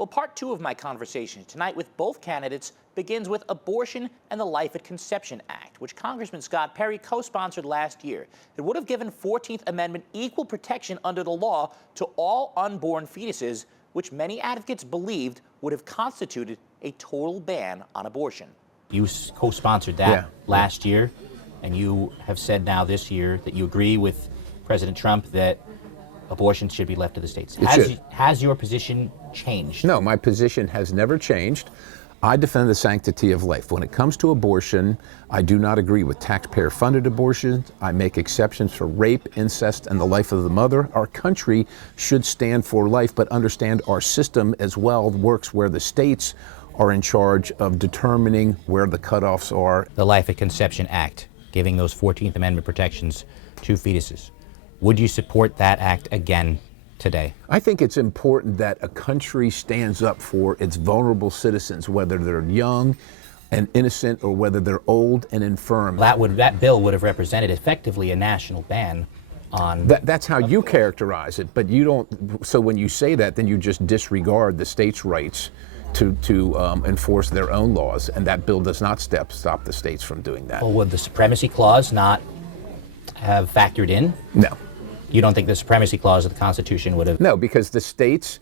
Well, part two of my conversation tonight with both candidates begins with Abortion and the Life at Conception Act, which Congressman Scott Perry co-sponsored last year. It would have given 14th Amendment equal protection under the law to all unborn fetuses, which many advocates believed would have constituted a total ban on abortion. You co-sponsored that last year, and you have said now this year that you agree with President Trump that abortion should be left to the states. Has your position changed? No, my position has never changed. I defend the sanctity of life. When it comes to abortion, I do not agree with taxpayer-funded abortions. I make exceptions for rape, incest, and the life of the mother. Our country should stand for life, but understand our system as well works where the states are in charge of determining where the cutoffs are. The Life at Conception Act, giving those 14th Amendment protections to fetuses. Would you support that act again today? I think it's important that a country stands up for its vulnerable citizens, whether they're young and innocent or whether they're old and infirm. That bill would have represented effectively a national ban on... That's how you characterize it, but you don't... So when you say that, then you just disregard the states' rights to enforce their own laws, and that bill does not stop the states from doing that. Well, would the Supremacy Clause not have factored in? No. You don't think the Supremacy Clause of the Constitution would have? No, because the states,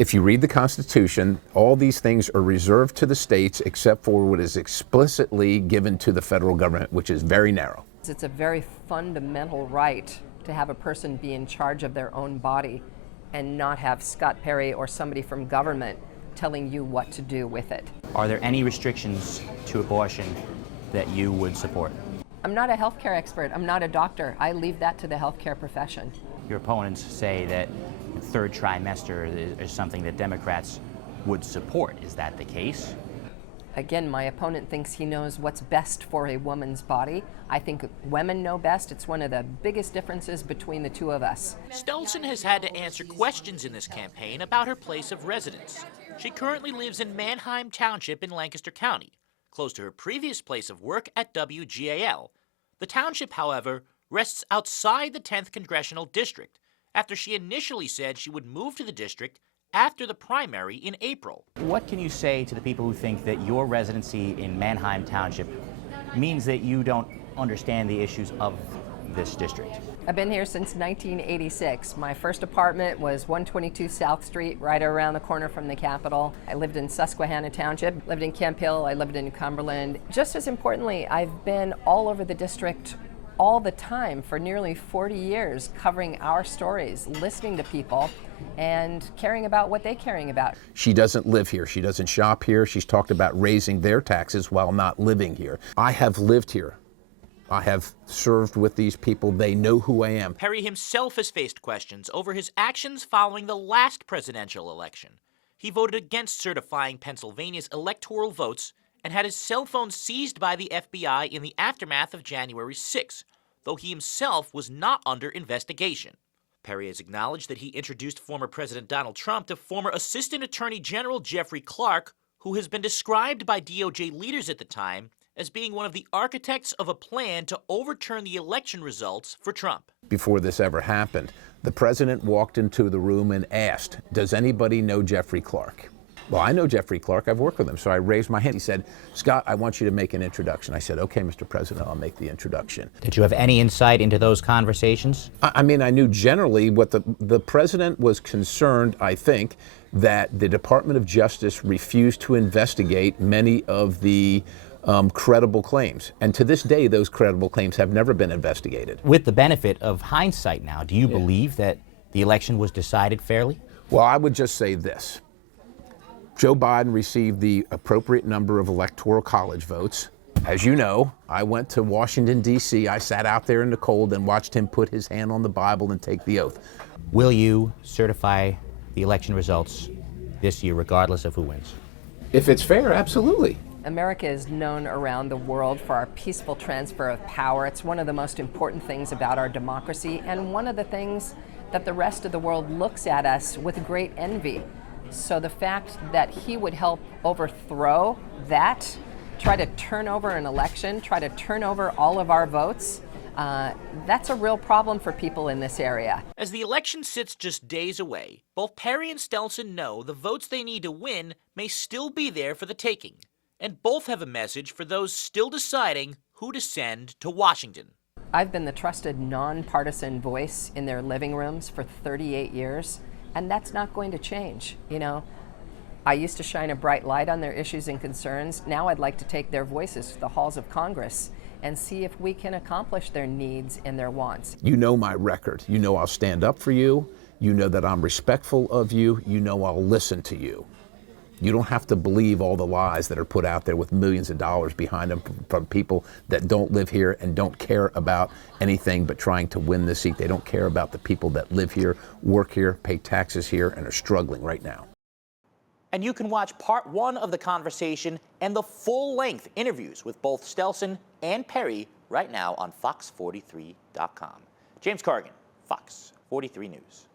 if you read the Constitution, all these things are reserved to the states except for what is explicitly given to the federal government, which is very narrow. It's a very fundamental right to have a person be in charge of their own body and not have Scott Perry or somebody from government telling you what to do with it. Are there any restrictions to abortion that you would support? I'm not a healthcare expert. I'm not a doctor. I leave that to the healthcare profession. Your opponents say that the third trimester is something that Democrats would support. Is that the case? Again, my opponent thinks he knows what's best for a woman's body. I think women know best. It's one of the biggest differences between the two of us. Stelson has had to answer questions in this campaign about her place of residence. She currently lives in Manheim Township in Lancaster County, close to her previous place of work at WGAL. The township, however, rests outside the 10th Congressional District, after she initially said she would move to the district after the primary in April. What can you say to the people who think that your residency in Manheim Township means that you don't understand the issues of this district? I've been here since 1986. My first apartment was 122 South Street, right around the corner from the Capitol. I lived in Susquehanna Township, lived in Camp Hill, I lived in Cumberland. Just as importantly, I've been all over the district all the time for nearly 40 years, covering our stories, listening to people, and caring about what they're caring about. She doesn't live here. She doesn't shop here. She's talked about raising their taxes while not living here. I have lived here. I have served with these people. They know who I am. Perry himself has faced questions over his actions following the last presidential election. He voted against certifying Pennsylvania's electoral votes and had his cell phone seized by the FBI in the aftermath of January 6, though he himself was not under investigation. Perry has acknowledged that he introduced former President Donald Trump to former Assistant Attorney General Jeffrey Clark, who has been described by DOJ leaders at the time as being one of the architects of a plan to overturn the election results for Trump. Before this ever happened, the president walked into the room and asked, "Does anybody know Jeffrey Clark?" Well, I know Jeffrey Clark. I've worked with him. So I raised my hand. He said, "Scott, I want you to make an introduction." I said, "Okay, Mr. President, I'll make the introduction." Did you have any insight into those conversations? I mean, I knew generally what the president was concerned, I think, that the Department of Justice refused to investigate many of the credible claims. And to this day, those credible claims have never been investigated. With the benefit of hindsight now, do you believe that the election was decided fairly? Well, I would just say this. Joe Biden received the appropriate number of electoral college votes. As you know, I went to Washington, D.C. I sat out there in the cold and watched him put his hand on the Bible and take the oath. Will you certify the election results this year, regardless of who wins? If it's fair, absolutely. America is known around the world for our peaceful transfer of power. It's one of the most important things about our democracy, and one of the things that the rest of the world looks at us with great envy. So the fact that he would help overthrow that, try to turn over an election, try to turn over all of our votes, That's a real problem for people in this area. As the election sits just days away, both Perry and Stelson know the votes they need to win may still be there for the taking. And both have a message for those still deciding who to send to Washington. I've been the trusted nonpartisan voice in their living rooms for 38 years, and that's not going to change. You know, I used to shine a bright light on their issues and concerns. Now I'd like to take their voices to the halls of Congress and see if we can accomplish their needs and their wants. You know my record. You know I'll stand up for you. You know that I'm respectful of you. You know I'll listen to you. You don't have to believe all the lies that are put out there with millions of dollars behind them from people that don't live here and don't care about anything but trying to win the seat. They don't care about the people that live here, work here, pay taxes here, and are struggling right now. And you can watch part 1 of the conversation and the full-length interviews with both Stelson and Perry right now on Fox43.com. James Corrigan, Fox 43 News.